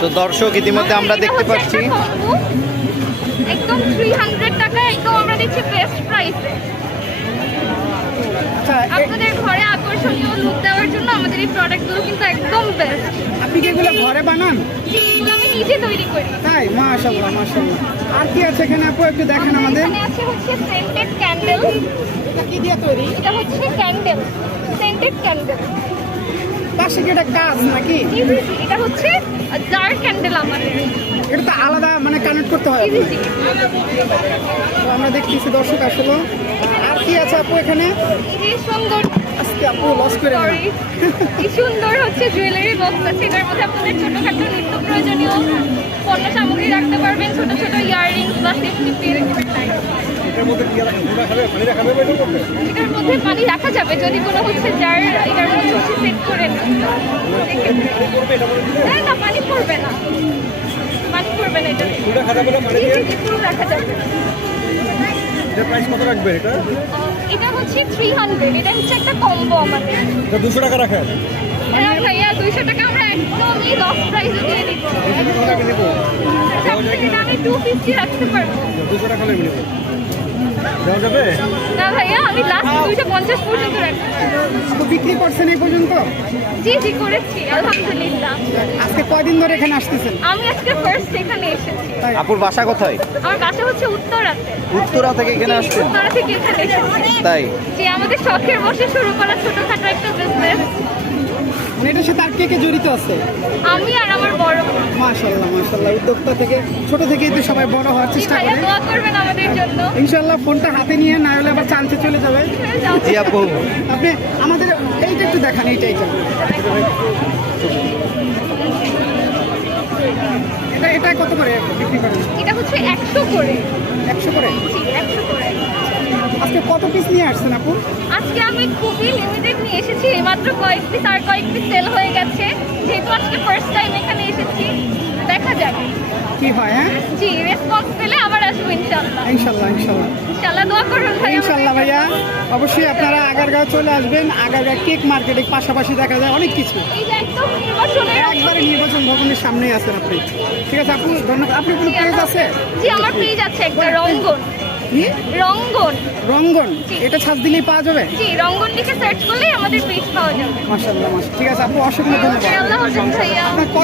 তো দর্শক ইতিমধ্যে আমরা দেখতে পাচ্ছি। একদম থ্রি হান্ড্রেড টাকা একদম আমরা দিচ্ছি বেস্ট প্রাইসে আপনাদের ঘরে আকর্ষণীয় লুক দেওয়ার জন্য আমাদের এই প্রোডাক্টগুলো কিন্তু একদম বেস্ট আপনি কি এগুলো ঘরে বানান? এগুলো আমি নিজে তৈরি করি। তাই? আর কি আছে এখানে আপু? একটু দেখেন আমাদের। এখানে আছে হচ্ছে সেন্টেড ক্যান্ডেল এটা কি দিয়ে তৈরি? এটা হচ্ছে ক্যান্ডেল সেন্টেড ক্যান্ডেল পাশে কি এটা কাজ নাকি? এটা হচ্ছে জার ক্যান্ডেল আমাদের। এটা তো আলাদা মানে কানেক্ট করতে হয় তো আমরা দেখতেছি দর্শক আসলে। আর কি আছে আপু এখানে? এই সুন্দর আজকে আপু লস করে কি সুন্দর হচ্ছে জুয়েলারি বক্স আছে। এটার মধ্যে আপনাদের ছোটখাটো নিত্য প্রয়োজনীয় পণ্য সামগ্রী রাখতে পারবেন। ছোট ছোট ইয়াররিংস বা সেফটি পিন এটার মধ্যে? পানি রাখা যাবে। যদি কোনো হচ্ছে যার এটার সেট করে নেন। না না পানি পড়বে না। পানি পড়বে না এটা। পুরো রাখা যাবে। প্রাইস কত রাখবেন এটা? এটা হচ্ছে এটা একটা কম্বো আমাদের। এটা দুশো টাকা রাখেন এটা ভাইয়া দুইশো টাকা আমরা একদমই লস প্রাইসে দিয়ে দিব। আচ্ছা, এটা আমি টু ফিফটি রাখতে পারব। দুশো টাকা নেব। দেওয়া যাবে? না ভাইয়া আমি লাস্ট দুইশো পঞ্চাশ পর্যন্ত তো বিক্রি করছেন এই পর্যন্ত? জি জি করেছি আলহামদুলিল্লাহ। আজকে কয়দিন ধরে এখানে আসতেছেন? আমি আজকে ফার্স্ট এখানে এসেছি। আপুর বাসা কোথায়? আমার বাসা হচ্ছে উত্তরাতে উত্তরা থেকে এখানে আসছেন? উত্তরা থেকে এখানে এসেছি। তাই? যে আমাদের শখের বসে শুরু করা ছোটখাটো একটা বিজনেস মানে এটার সাথে আর কে কে জড়িত আছে? আমি আর আমার বড় বোন। মাশাল্লাহ মাশাল্লাহ উদ্যোক্তা থেকে ছোট থেকেই তো সবাই বড় হওয়ার চেষ্টা করে। দোয়া করবেন আমাদের জন্য। ইনশাল্লাহ ফোনটা হাতে নিয়ে না হলে আবার চান্সে চলে যাবে। জি আপু। আপনি আমাদের এইটা একটু দেখান এইটা এইটা। এটা এটা কত করে বিক্রি করেন? এটা হচ্ছে একশো করে। একশো করে? জি একশো করে। আজকে কত পিস নিয়ে আসছেন আপু? আজকে আমি খুবই লিমিটেড নিয়ে এসেছি মাত্র কয়েক পিস আর কয়েক পিস সেল হয়ে গেছে। যেহেতু আজকে ফার্স্ট টাইম এখানে এসেছি দেখা যাবে কি হয় হ্যাঁ? জি রেসপন্স পেলে আবার আসব ইনশাল্লাহ ইনশাল্লাহ ইনশাল্লাহ ইনশাল্লাহ দোয়া করুন ভাই ইনশাল্লাহ ভাইয়া। অবশ্যই আপনারা আগারগাঁও চলে আসবেন আগারগাঁও কেক মার্কেটে পাশাপাশি দেখা যায় অনেক কিছু। এই যে একদম নির্বাচনের একবারে নির্বাচন ভবনের সামনেই আছেন আপনি। ঠিক আছে আপু ধন্যবাদ। আপনার কোনো পেজ আছে? জি আমার পেজ আছে একটা রঙ্গন। কি? রঙ্গন। রঙ্গন? এটা ছাদ দিলেই পাওয়া যাবে? জি রঙ্গন লিখে সার্চ করলেই আমাদের পেজ পাওয়া যাবে। মাসাল্লাহ মাস ঠিক আছে আপু অসংখ্য ধন্যবাদ। আল্লাহ আপনার কত